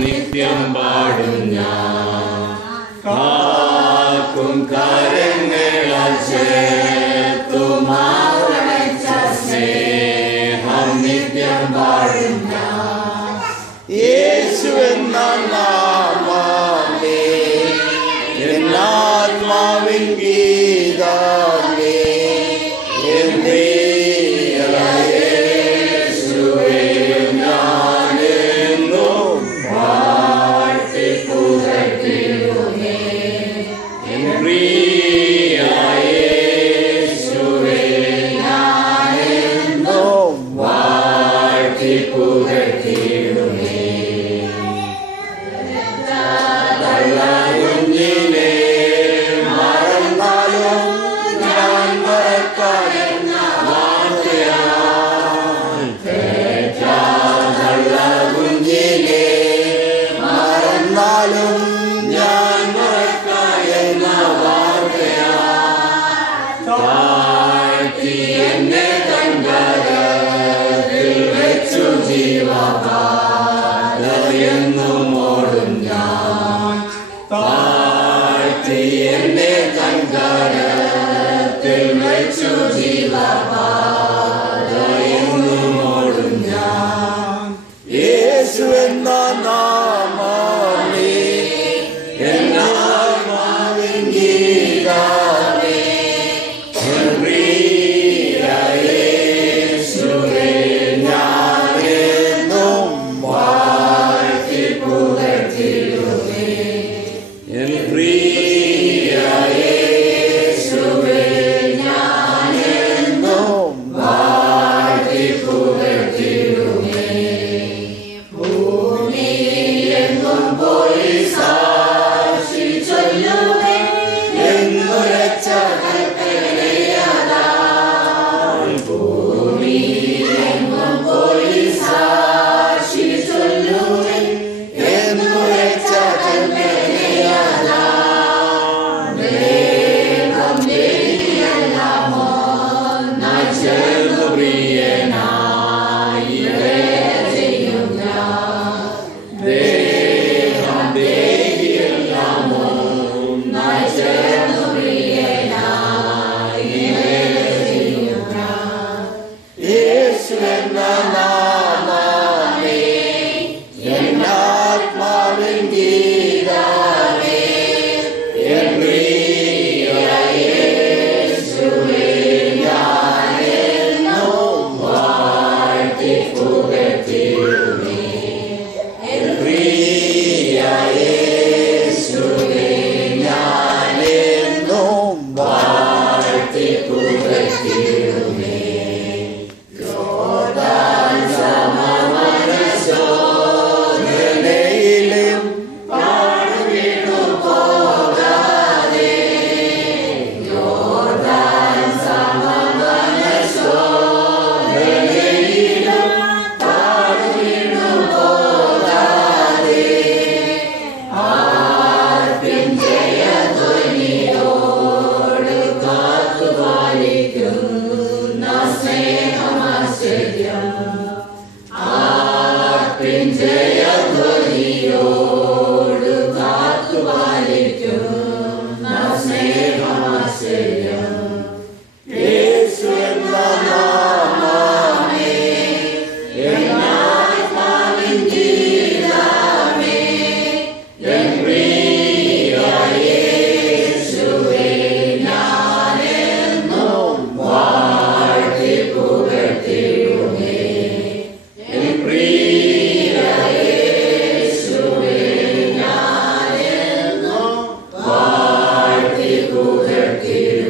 നിത്യം പാടും ഞാൻ കാക്കും കരങ്ങളാൽ ചേർത്തുമാവണച്ച സ്നേഹം നിത്യം പാടും ഞാൻ. യേശു എന്ന നാമമേ എന്നാത്മാവിൻ ഗീതമേ എന്റെ ഓടും ഞാൻ താഴ്ത്തി എന്നെ കങ്കരത്തിൽ വെച്ചു ജീവപാതയെന്നും ഓടും ഞാൻ. യേശു എന്ന നാമമേ എന്നാത്മാവിൻ ഗീതമേ യേശുവേ ഞാനെന്നും വാഴ്ത്തി പുകഴ്ത്തിടുമേ. എൻ പ്രിയ യേശുവേ ഞാനെന്നും വാഴ്ത്തി പുകഴ്ത്തിടുമേ. ഭൂമിയെങ്ങും പോയി സാക്ഷി ചൊല്ലുമേ എന്നുരച്ച കൽപ്പനയതാ. ഭൂമിയെങ്ങും പോയി സാക്ഷി ചൊല്ലുമേ എന്നുരച്ച കൽപ്പനയതാ. ദേഹം ദേഹിയെല്ലാമോ ചേർന്നു പ്രിയനായി ചെയ്യും ഞാൻ. ദേഹം ദേഹിയെല്ലാമോ ചേർന്നു പ്രിയനായി ചെയ്യും ഞാൻ. യേശു എന്ന നാമമേ എന്നാത്മാവിൻ ഗീതമേ എൻ പ്രിയ യേശുവേ ഞാനെന്നും വാഴ്ത്തി പുകഴ്ത്തിടുമേ. എൻ പ്രിയ യേശുവേ ഞാനെന്നും വാഴ്ത്തി പുകഴ്ത്തിടുമേ. യോർദാൻ സമവനശോധനയിലും പാടുവിടു പോകാതെ. യോർദാൻ സമവനശോധനയിലും പാടുവിടു പോകാതെ. ആർപ്പിൻ ജയധ്വനിയോട് കാത്തുപാലിക്കുന്ന സ്നേഹമാശ്ചര്യം. ആർപ്പിൻ ജയധ്വനി